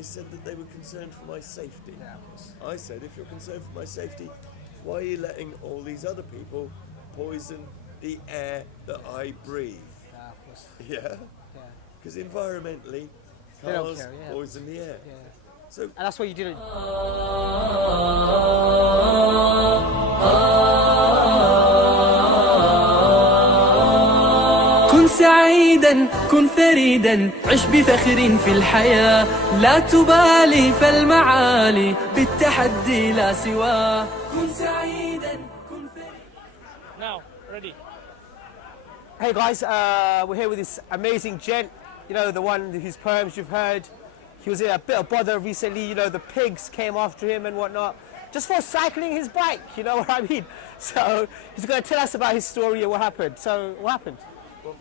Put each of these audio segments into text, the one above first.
They said that they were concerned for my safety. Yeah, of course. I said, if you're concerned for my safety, why are you letting all these other people poison the air that I breathe? Yeah, of course. Yeah? Yeah. Because environmentally, They don't cars care, yeah. poison the air. Yeah. So, And that's why you didn't. كن سعيدا كن فريدا عش بفخر في الحياة لا تبالي فالمعالي بالتحدي لا سواه كن سعيدا كن فريدا. Now, ready. Hey guys, we're here with this amazing gent. You know, the one whose poems you've heard. He was in a bit of bother recently. You know, the pigs came after him and whatnot, just for cycling his bike. You know what I mean? So he's going to tell us about his story and what happened. So what happened? well,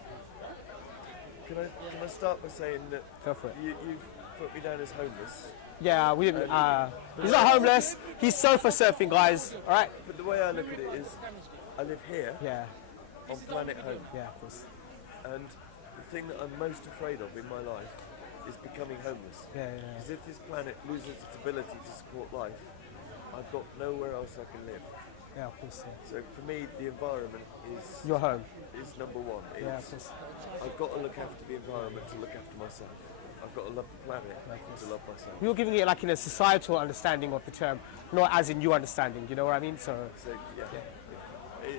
can I start by saying that Go for it. you've put me down as homeless? Yeah, we didn't. He's not homeless. He's sofa surfing, guys. All right. But the way I look at it is, I live here Yeah. on planet home. Yeah, of course. And the thing that I'm most afraid of in my life is becoming homeless. Yeah, yeah, yeah. Because if this planet loses its ability to support life, I've got nowhere else I can live. Yeah, of course. Yeah. So for me, the environment Your home. is number one. Yeah, of It's, course. I've got to look after the environment to look after myself. I've got to love the planet to love myself. We were giving it like in a societal understanding of the term, not as in your understanding. You know what I mean? So. So yeah,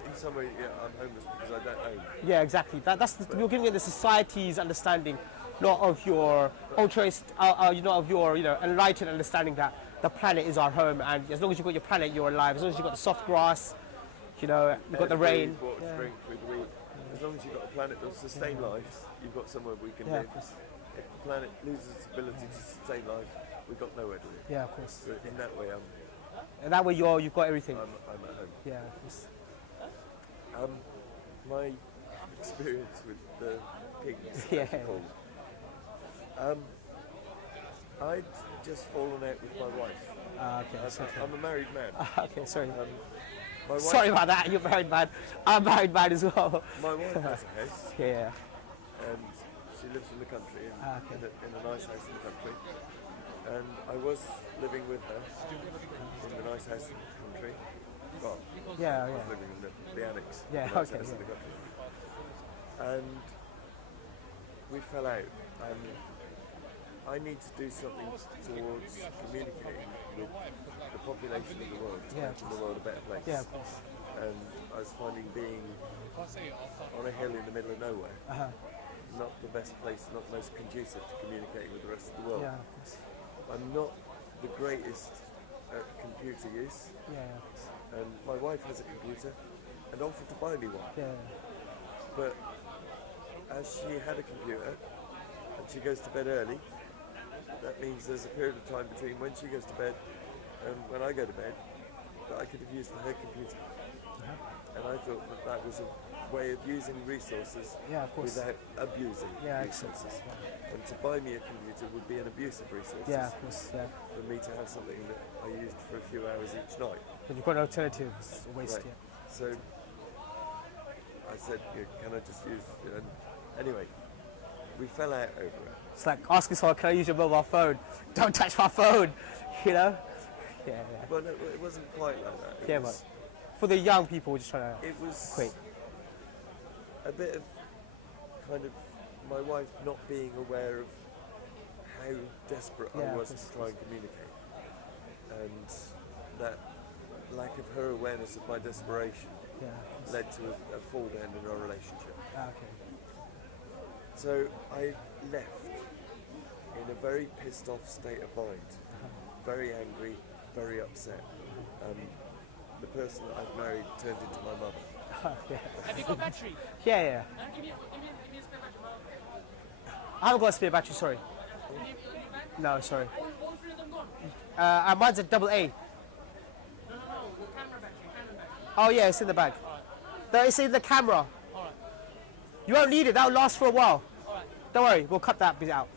in some way, yeah, I'm homeless because I don't own. Yeah, exactly. That's we were giving it the society's understanding, not of your altruist, of your enlightened understanding that the planet is our home, and as long as you've got your planet, you're alive. As long as you've got the soft grass, you've got the rain. Water to drink, food to eat. As long as you've got a planet that will sustain life, you've got somewhere we can live. Of course. If the planet loses its ability to sustain life, we've got nowhere to live. Yeah, of course. So in that way, And that way you've got everything. I'm at home. Yeah, of course. My experience with the pigs, Yeah. as they're called. I'd just fallen out with my wife. Okay, sorry. I'm a married man. Okay, sorry. My wife, Sorry about that. You're married man. I'm married man as well. My wife has a house, Yeah. and she lives in the country, Okay. in a nice house in the country. And I was living with her in the nice house in the country. Well, Yeah, I was yeah. living in the annex. Yeah, of the nice okay, house in yeah. the country. And we fell out. And I need to do something towards communicating with the population of the world, to Yeah. making the world a better place. Yeah, of course. And I was finding being on a hill in the middle of nowhere, not the best place, not most conducive to communicating with the rest of the world. Yeah, of course. I'm not the greatest at computer use, Yeah, of course. and my wife has a computer and offered to buy me one. Yeah. But as she had a computer and she goes to bed early, that means there's a period of time between when she goes to bed and when I go to bed that I could have used her computer. And I thought that that was a way of using resources Yeah, of course. without abusing Yeah, excellent. resources. And to buy me a computer would be an abuse of resources. Yeah, of course. Yeah. For me to have something that I used for a few hours each night. But you've got an alternative. It's a waste. Right. Yeah. So I said, can I just use? And anyway, we fell out over it. It's like asking someone, "Can I use your mobile phone?" Don't touch my phone. You know. Yeah, yeah. Well, no, it wasn't quite like that. It Yeah, was, For the young people, just trying to it was quit. a bit of kind of my wife not being aware of how desperate Yeah, I of was course. to try and communicate, and that lack of her awareness of my desperation Yeah. led to a fall down in our relationship. Okay. So I left in a very pissed off state of mind, very angry, very upset. The person that I'd married turned into my mother. Have you got battery? Yeah, yeah. Give me a spare battery. I haven't got a spare battery. Sorry. Only bag? No, sorry. All three of them gone? Mine's a double A. No, the camera battery. Oh yeah, it's in the bag. No, it's in the camera. Alright. You won't need it. That'll last for a while. Alright. Don't worry, we'll cut that bit out.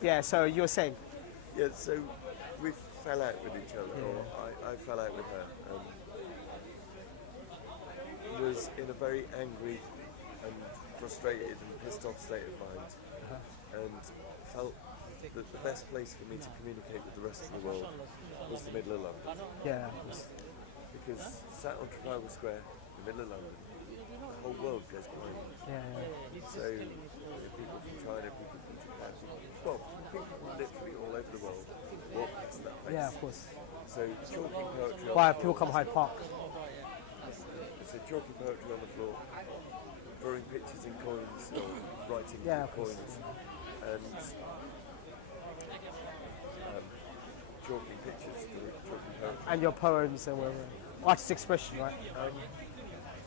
Yeah. So you were saying? Yeah, so we fell out with each other, or I fell out with her. Was in a very angry and frustrated and pissed off state of mind, and felt that the best place for me to communicate with the rest of the world was the middle of London. Yeah, of course. Because sat on Trafalgar Square, the middle of London, the whole world goes behind me. Yeah, yeah. So people from China, people from Japan, well, people from literally all over the world walk past that place. Yeah, of course. So chalking poetry on Why the people floor. come Hyde Park? So chalking poetry on the floor, drawing pictures in coins, or writing Yeah, in of course. coins, and chalking pictures, chalking poetry. And your poems and whatever. Artist expression, right?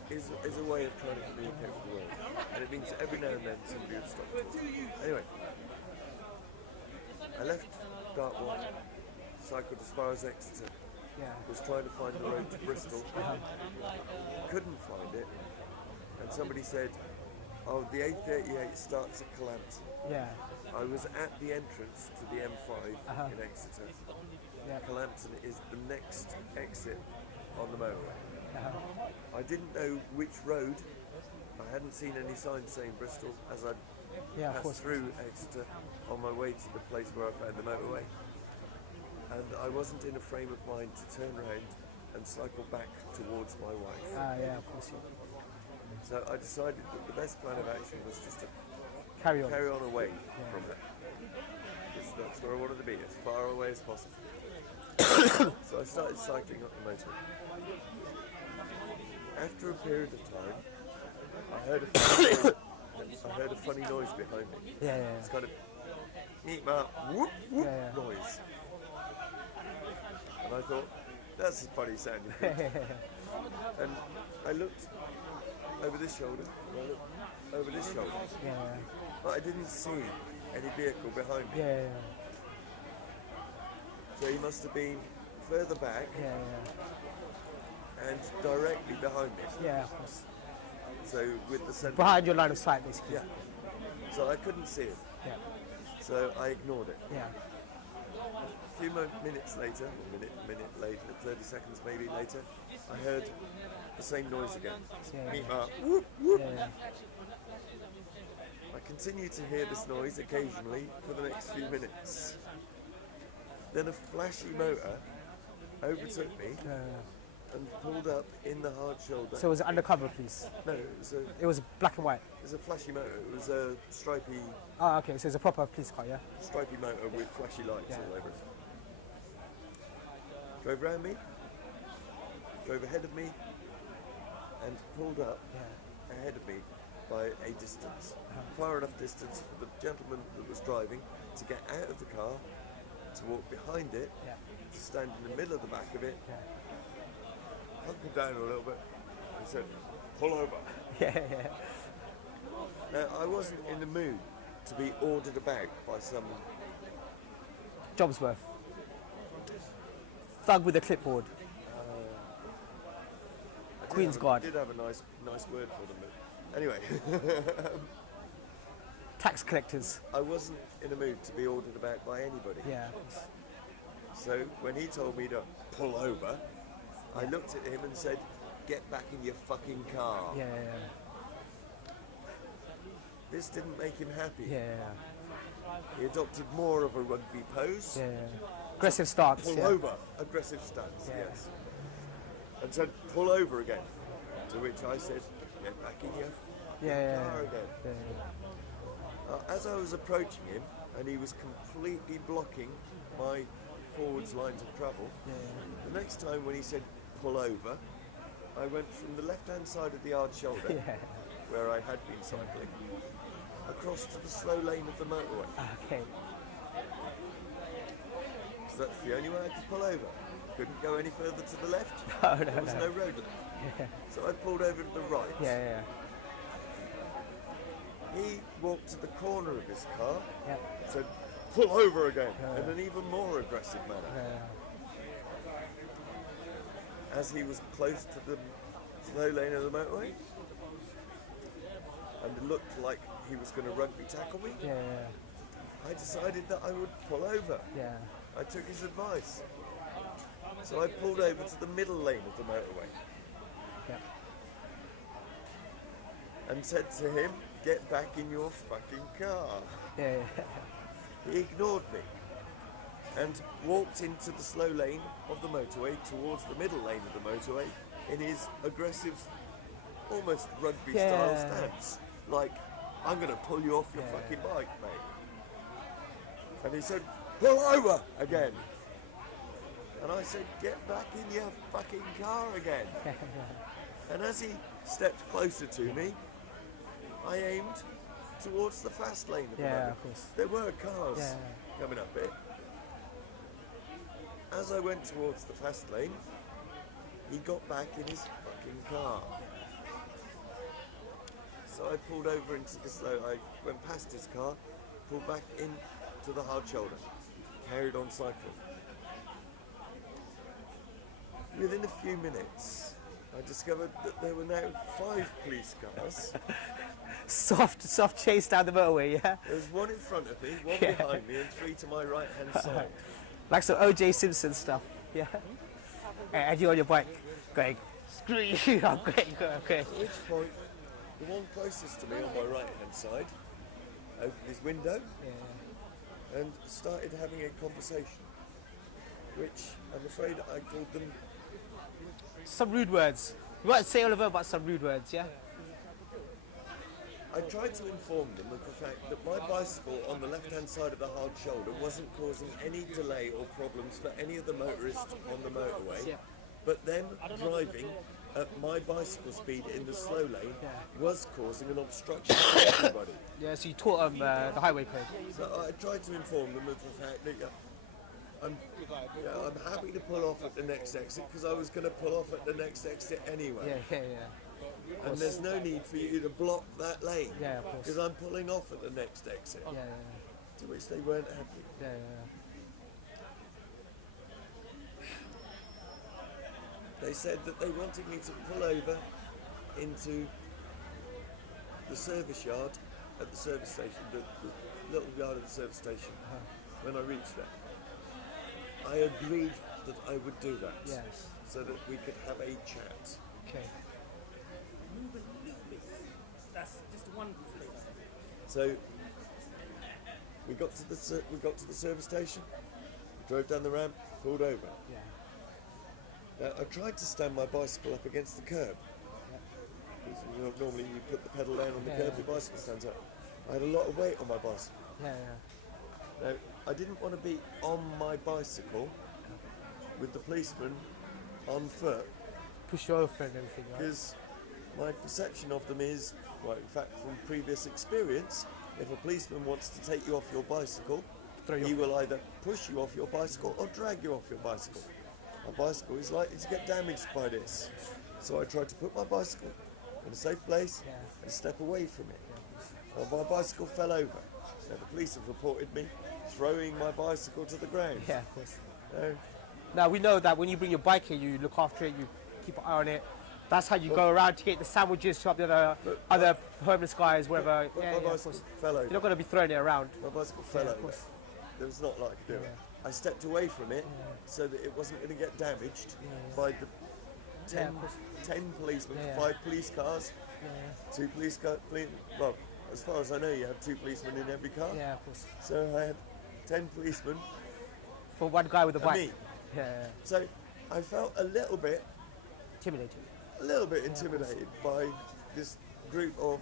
Is a way of trying to communicate with the world. And it means every now and then somebody would stop talking. Anyway, I left DAWAH, cycled as far as Exeter, Yeah. was trying to find the road to Bristol, couldn't find it, and somebody said, oh, the A38 starts at Calampton. Yeah. I was at the entrance to the M5 in Exeter. Yeah. Calampton is the next exit on the motorway. I didn't know which road. I hadn't seen any signs saying Bristol as I Yeah, of passed course. through Exeter on my way to the place where I found the motorway. And I wasn't in a frame of mind to turn around and cycle back towards my wife. Yeah, of course. Yeah. So I decided that the best plan of action was just to Carry on. carry on away from her. Because that's where I wanted to be, as far away as possible. So I started cycling up the motorway. After a period of time, I heard a funny noise behind me. Yeah, yeah, It's kind of meet my whoop whoop Yeah, yeah. noise. And I thought, that's a funny sounding thing. And I looked over this shoulder, and I looked over this shoulder, yeah, but I didn't see any vehicle behind me. yeah, yeah, So he must have been further back yeah, yeah, and directly behind me. yeah, of course. So with the centre. Behind your line of sight, basically. Yeah. So I couldn't see it. Yeah, So I ignored it. yeah, A few minutes later, or minute later, 30 seconds maybe later, I heard the same noise again. Yeah. Meet my whoop whoop. yeah, yeah. I continued to hear this noise occasionally for the next few minutes. Then a flashy motor overtook me and pulled up in the hard shoulder. So was it undercover, please? No, It was black and white. it was a flashy motor. It was a stripy Oh, okay. So it's a proper police car, yeah. motor with flashy lights Yeah. all over it. Drove round me, drove ahead of me, and pulled up Yeah. ahead of me by a distance. Far enough distance for the gentleman that was driving to get out of the car, to walk behind it, Yeah. to stand in the middle of the back of it, Yeah. hunkered down a little bit, and said, pull over. Yeah, yeah. Now, I wasn't in the mood to be ordered about by some Job's worth. Thug with a clipboard. Queen's Guard. I did have a nice word for them, but anyway, Tax collectors. I wasn't in a mood to be ordered about by anybody. Yeah. So when he told me to pull over, I looked at him and said, get back in your fucking car. Yeah, yeah, This didn't make him happy. yeah, yeah, He adopted more of a rugby pose. yeah, yeah. Aggressive stance. Pull Yeah. over, aggressive stance, Yeah. yes. And said, pull over again. To which I said, get back in your Yeah, yeah, car yeah. again. Yeah, As I was approaching him, and he was completely blocking my forwards lines of travel, the next time when he said, pull over, I went from the left-hand side of the hard shoulder, yeah. where I had been cycling, across to the slow lane of the motorway. Okay. So that's the only way I could pull over. Couldn't go any further to the left. No, no, There was no. no road left. So I pulled over to the right. Yeah, yeah, He walked to the corner of his car, yeah. said, pull over again, in an even more aggressive manner. Yeah. As he was close to the slow lane of the motorway, and it looked like he was going to rugby tackle me, Yeah, yeah, I decided that I would pull over. yeah. I took his advice. So I pulled over to the middle lane of the motorway Yeah. and said to him, get back in your fucking car. Yeah, yeah. He ignored me and walked into the slow lane of the motorway towards the middle lane of the motorway in his aggressive, almost rugby-style stance. Like, I'm going to pull you off your fucking bike, mate. And he said, pull over again. And I said, get back in your fucking car again. And as he stepped closer to me, I aimed towards the fast lane of the motorway. Of course. There were cars coming up it. As I went towards the fast lane, he got back in his fucking car. So I pulled over into the slow, I went past his car, pulled back into the hard shoulder, carried on cycling. Within a few minutes, I discovered that there were now 5 police cars. Soft chase down the motorway, yeah? There was one in front of me, one behind me, and 3 to my right-hand side. Like some O.J. Simpson stuff, yeah? And you on your bike, going, screw you, I'm going, okay. At which point, the one closest to me on my right-hand side opened his window and started having a conversation, which I'm afraid I called them. Some rude words. You won't say all of them, but some rude words, yeah? I tried to inform them of the fact that my bicycle on the left-hand side of the hard shoulder wasn't causing any delay or problems for any of the motorists on the motorway, but them driving at my bicycle speed in the slow lane was causing an obstruction for everybody. Yeah, so you taught them the highway code. So I tried to inform them of the fact that I'm happy to pull off at the next exit because I was going to pull off at the next exit anyway. Yeah. And there's no need for you to block that lane. Yeah, of course. Because I'm pulling off at the next exit. Yeah. To which they weren't happy. Yeah. They said that they wanted me to pull over into the service yard at the service station, the little yard at the service station, when I reached there. I agreed that I would do that. Yes. So that we could have a chat. Okay. Move a little bit. That's just one place. So we got to the service station, drove down the ramp, pulled over. Yeah. Now, I tried to stand my bicycle up against the curb. Normally you put the pedal down on the curb, your bicycle stands up. I had a lot of weight on my bicycle. Yeah. Now, I didn't want to be on my bicycle with the policeman on foot. Push you over and everything, right? Because my perception of them is, well, in fact, from previous experience, if a policeman wants to take you off your bicycle, he will either push you off your bicycle or drag you off your bicycle. My bicycle is likely to get damaged by this. So I tried to put my bicycle in a safe place and step away from it. Well, my bicycle fell over. Now the police have reported me throwing my bicycle to the ground. Yeah, of course. Now we know that when you bring your bike here, you look after it, you keep an eye on it. That's how you go around to get the sandwiches to the other homeless guys, wherever. My bicycle fell over. You're not going to be throwing it around. My bicycle fell over. There was not like I could do it. I stepped away from it so that it wasn't going to get damaged by the 10 policemen, 5 police cars, 2 police cars. Well, as far as I know, you have 2 policemen in every car. Yeah, of course. So I had 10 policemen. For one guy with a bike. Me. Yeah. So I felt a little bit intimidated by this group of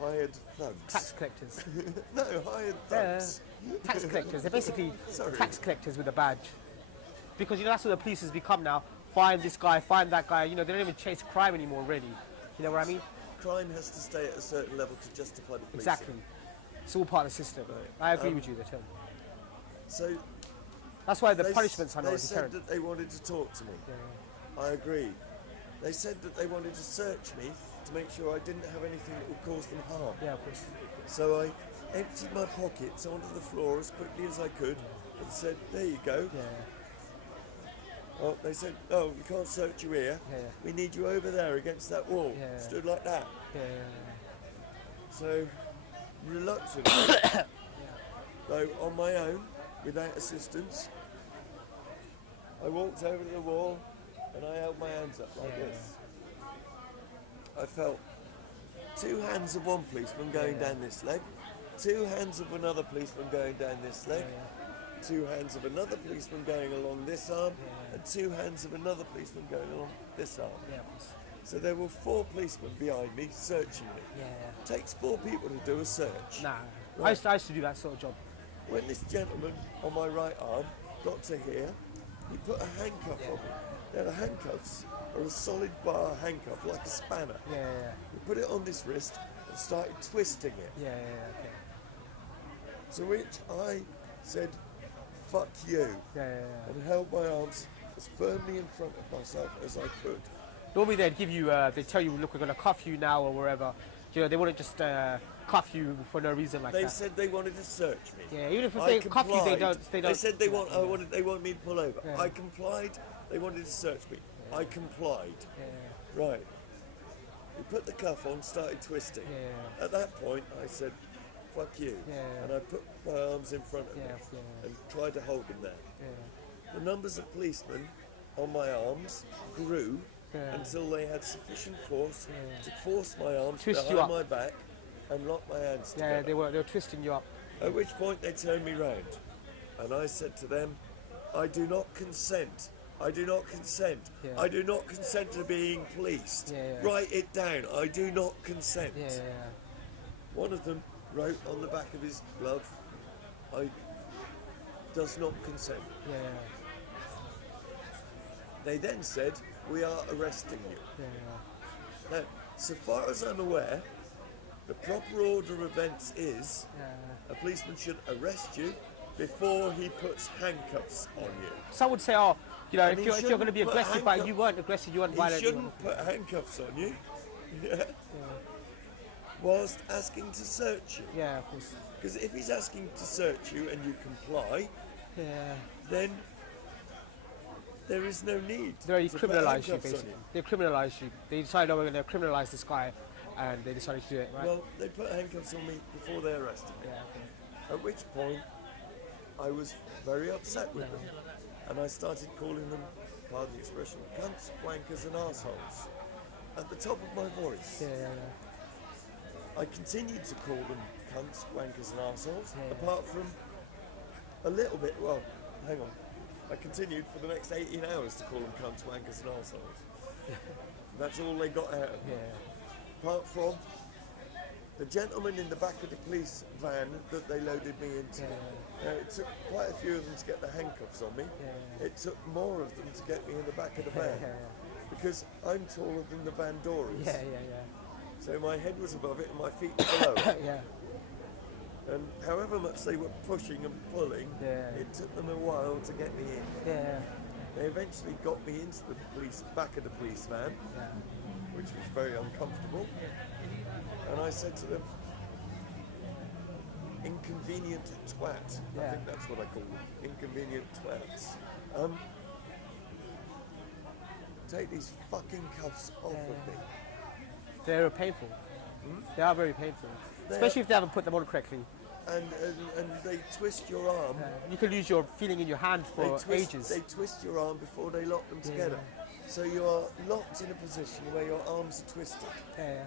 hired thugs. Tax collectors. No, hired thugs. Tax collectors. They're basically tax collectors with a badge. Because, that's what the police has become now. Find this guy, find that guy. They don't even chase crime anymore, really. You know what I mean? Crime has to stay at a certain level to justify the police. Exactly. It's all part of the system. Right. I agree with you there, Tim. So that's why the punishments are not They deterrent. said that they wanted to talk to me. I agreed. They said that they wanted to search me to make sure I didn't have anything that would cause them harm. Yeah, of course. So I emptied my pockets onto the floor as quickly as I could and said, there you go. Well, they said, oh, we can't search you here. We need you over there against that wall. Stood like that. So, reluctantly, though on my own, without assistance, I walked over to the wall and I held my hands up like this. I felt 2 hands of one policeman going down this leg 2 hands of another policeman going down this leg, 2 hands of another policeman going along this arm, and 2 hands of another policeman going along this arm. Yeah, of course. So there were 4 policemen behind me searching me. Yeah. Takes 4 people to do a search. Nah. Right. I used to do that sort of job. When this gentleman on my right arm got to here, he put a handcuff on me. Now the handcuffs are a solid bar handcuff, like a spanner. Yeah. He put it on this wrist and started twisting it. Yeah. Okay. To which I said, fuck you, Yeah. and held my arms as firmly in front of myself as I could. Normally they'd give you, they tell you, look, we're going to cuff you now or wherever. You know, they wouldn't just cuff you for no reason like They that. said they wanted to search me. Yeah, even if I they cuff you, they complied. don't. They said they wanted me to pull over. Yeah. I complied. They wanted to search me. I complied. Yeah. Right. He put the cuff on, started twisting. Yeah. At that point, I said, fuck you. Yeah. And I put my arms in front of me and tried to hold them there. Yeah. The numbers of policemen on my arms grew Yeah. until they had sufficient force to force my arms Twist you behind up. my back and lock my hands Yeah, together. they were twisting you up. At which point they turned me round, and I said to them, I do not consent. I do not consent. Yeah. I do not consent to being policed. Yeah. Write it down. I do not consent. Yeah. One of them wrote on the back of his glove, I does not consent. Yeah. They then said, we are arresting you. Yeah. Now, so far as I'm aware, the proper order of events is a policeman should arrest you before he puts handcuffs on you. Some would say, oh, you know, And if he you're going to be shouldn't put aggressive, but handcuff- you weren't aggressive, you weren't He violent. shouldn't put handcuffs on you whilst asking to search you. Yeah, of course. Because if he's asking to search you and you comply, Yeah. then there is no need They to put criminalise you, handcuffs on basically. They criminalise you. They decided, oh, we're going to criminalise this guy, and they decided to do it, right? Well, they put handcuffs on me before they arrested me. Yeah, okay. At which point, I was very upset with them. And I started calling them, pardon the expression, cunts, wankers and arseholes. At the top of my voice. Yeah. I continued to call them cunts, wankers and arseholes, Yeah. apart from a little bit, well, hang on. I continued for the next 18 hours to call them cunts, wankers and arseholes. That's all they got out of me. Yeah. Apart from the gentleman in the back of the police van that they loaded me into. It took quite a few of them to get the handcuffs on me. It took more of them to get me in the back of the van. Because I'm taller than the van door is. Yeah. So my head was above it and my feet were below it. Yeah. And however much they were pushing and pulling, it took them a while to get me in. Yeah. They eventually got me into the back of the police van, which was very uncomfortable. And I said to them, inconvenient twat. I Yeah. think that's what I call them. Inconvenient twats. Take these fucking cuffs off of me. They're painful. They are very painful. They Especially if they haven't put them on correctly. And they twist your arm. You can lose your feeling in your hand for ages. They twist your arm before they lock them together. So you are locked in a position where your arms are twisted. Yeah.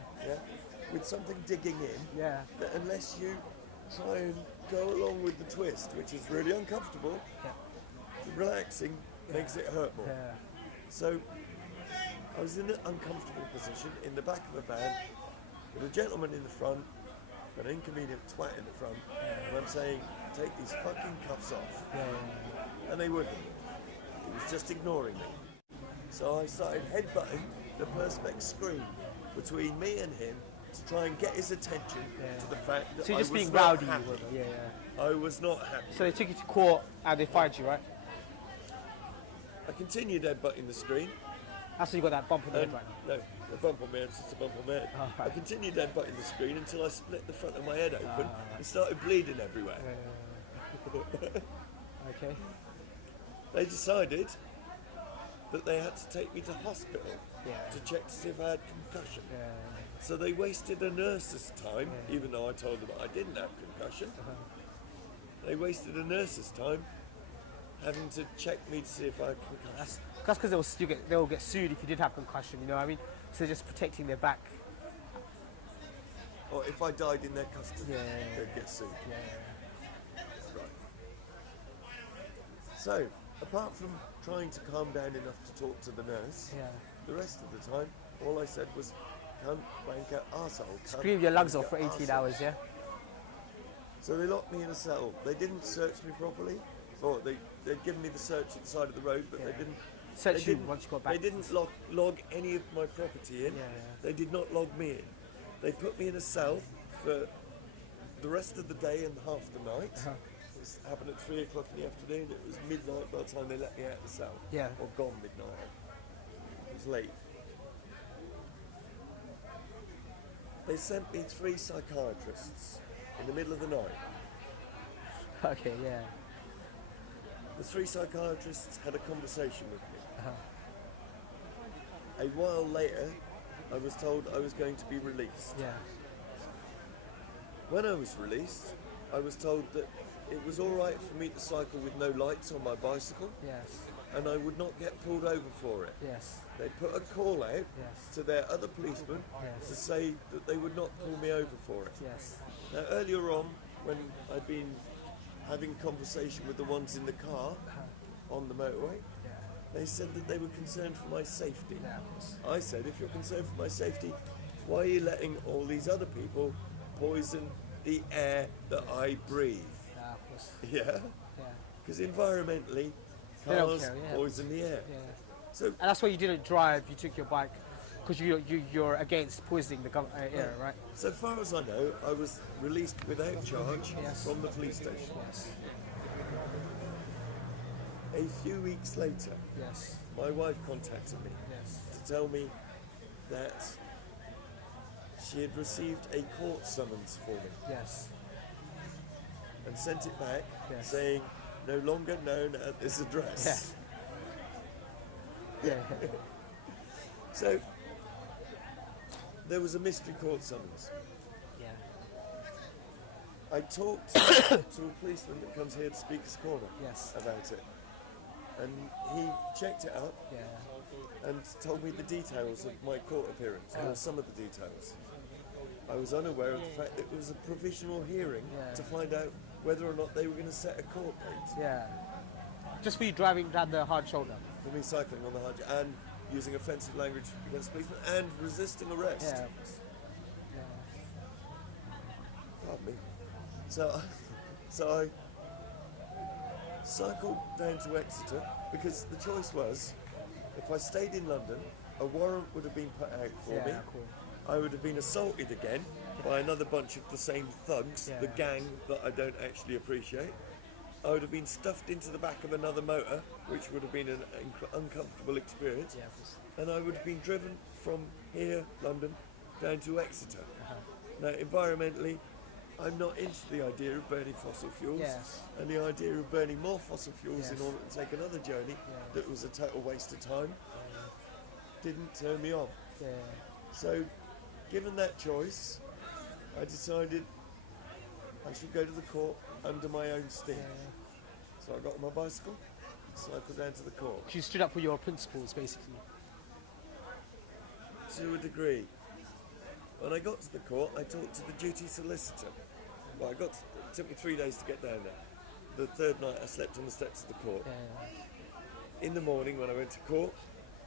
With something digging in. Yeah. That unless you try and go along with the twist, which is really uncomfortable, relaxing makes it hurt more. Yeah. So I was in an uncomfortable position in the back of a van with a gentleman in the front, an inconvenient twat in the front, and I'm saying, take these fucking cuffs off. And they wouldn't. He was just ignoring me. So I started headbutting the perspex screen between me and him to try and get his attention to the fact that So you're I just was being not rowdy. happy. Yeah. I was not happy. So they took you to court and they fired you, right? I continued headbutting the screen. That's why you got that bump on the head And, right now. no, the bump on my head is just a bump on my head. Oh, I right. continued headbutting the screen until I split the front of my head open and started bleeding everywhere. Okay. They decided that they had to take me to hospital to check to see if I had concussion. So they wasted a nurse's time, even though I told them I didn't have concussion. They wasted a nurse's time having to check me to see if I had concussion. That's because they'll get sued if you did have concussion, you know what I mean? So they're just protecting their back. or if I died in their custody, Yeah. they'd get sued. Yeah. Right. So, apart from trying to calm down enough to talk to the nurse, Yeah. the rest of the time, all I said was, cunt, wanker, arsehole. cunt, Scream your lungs wanker, off for 18 arsehole." hours, yeah? So they locked me in a cell. They didn't search me properly. Or they'd given me the search at the side of the road, but they Yeah. didn't. Search they you didn't- once you got back. They didn't log any of my property in. Yeah. They did not log me in. They put me in a cell for the rest of the day and half the night. Uh-huh. This happened at 3 o'clock in the afternoon. It was midnight by the time they let me out of the cell. Yeah. Or gone midnight. It was late. They sent me 3 psychiatrists in the middle of the night. Okay, yeah. The 3 psychiatrists had a conversation with me. Uh-huh. A while later, I was told I was going to be released. Yeah. When I was released, I was told that it was all right for me to cycle with no lights on my bicycle, Yes. and I would not get pulled over for it. Yes. They put a call out Yes. to their other policemen Yes. to say that they would not pull me over for it. Yes. Now, earlier on, when I'd been having conversation with the ones in the car on the motorway, Yeah. they said that they were concerned for my safety. Yeah. I said, if you're concerned for my safety, why are you letting all these other people poison the air that I breathe? Yeah, of course. Yeah? Yeah. Because environmentally, They don't cars care, yeah. poison the air. Yeah. So, And that's why you didn't drive, you took your bike, because you're against poisoning the air, right? so far as I know, I was released without charge Yes. from the police station. Yes. A few weeks later, Yes. my wife contacted me Yes. to tell me that she had received a court summons for me Yes. and sent it back Yes. saying, no longer known at this address. Yeah. So, there was a mystery court summons. Yeah. I talked to a policeman that comes here to Speaker's Corner Yes. about it. And he checked it out Yeah. and told me the details of my court appearance, or some of the details. I was unaware of the fact that it was a provisional hearing Yeah. to find out whether or not they were going to set a court date Yeah. Just for you driving down the hard shoulder. for me cycling on the hard and using offensive language against policemen and resisting arrest. Yeah. Pardon me. So I cycled down to Exeter because the choice was, if I stayed in London, a warrant would have been put out for me. Yeah, cool. I would have been assaulted again by another bunch of the same thugs, the Yeah. gang that I don't actually appreciate. I would have been stuffed into the back of another motor, which would have been an uncomfortable experience. Yeah, of course. And I would have been driven from here, London, down to Exeter. Uh-huh. Now, environmentally, I'm not into the idea of burning fossil fuels, Yes. and the idea of burning more fossil fuels in Yes. order to take another journey Yeah. that was a total waste of time didn't turn me on. Yeah. So, given that choice, I decided I should go to the court under my own steam. Yeah. So I got on my bicycle, cycled down to the court. You stood up for your principles, basically. To a degree. When I got to the court, I talked to the duty solicitor. Well, it took me 3 days to get down there. The third night I slept on the steps of the court. Yeah. In the morning when I went to court,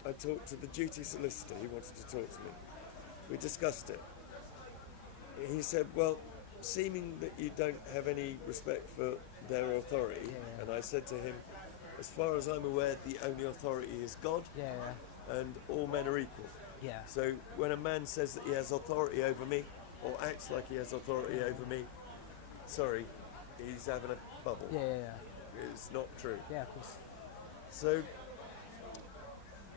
I talked to the duty solicitor. He wanted to talk to me. We discussed it. He said, well, seeming that you don't have any respect for their authority, Yeah. and I said to him, as far as I'm aware, the only authority is God, Yeah. and all men are equal. Yeah. So when a man says that he has authority over me, or acts like he has authority over me, sorry, he's having a bubble. Yeah. Yeah. It's not true. Yeah, of course. So,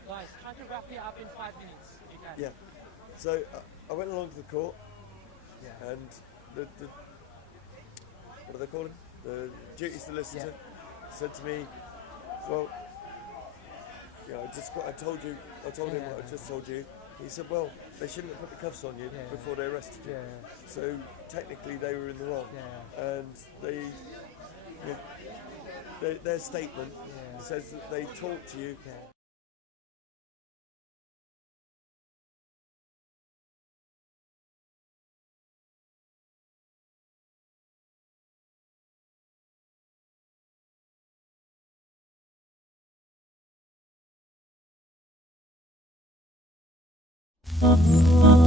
Guys, try to wrap it up in 5 minutes. If you can. yeah. So I went along to the court, Yeah. and the what do they call him? The duty solicitor said to me, well, yeah, I told him Yeah. what I just told you. He said, well, they shouldn't have put the cuffs on you Yeah. before they arrested you. Yeah. So technically they were in the wrong. Yeah. And their statement Yeah. says that they talked to you Yeah. الله.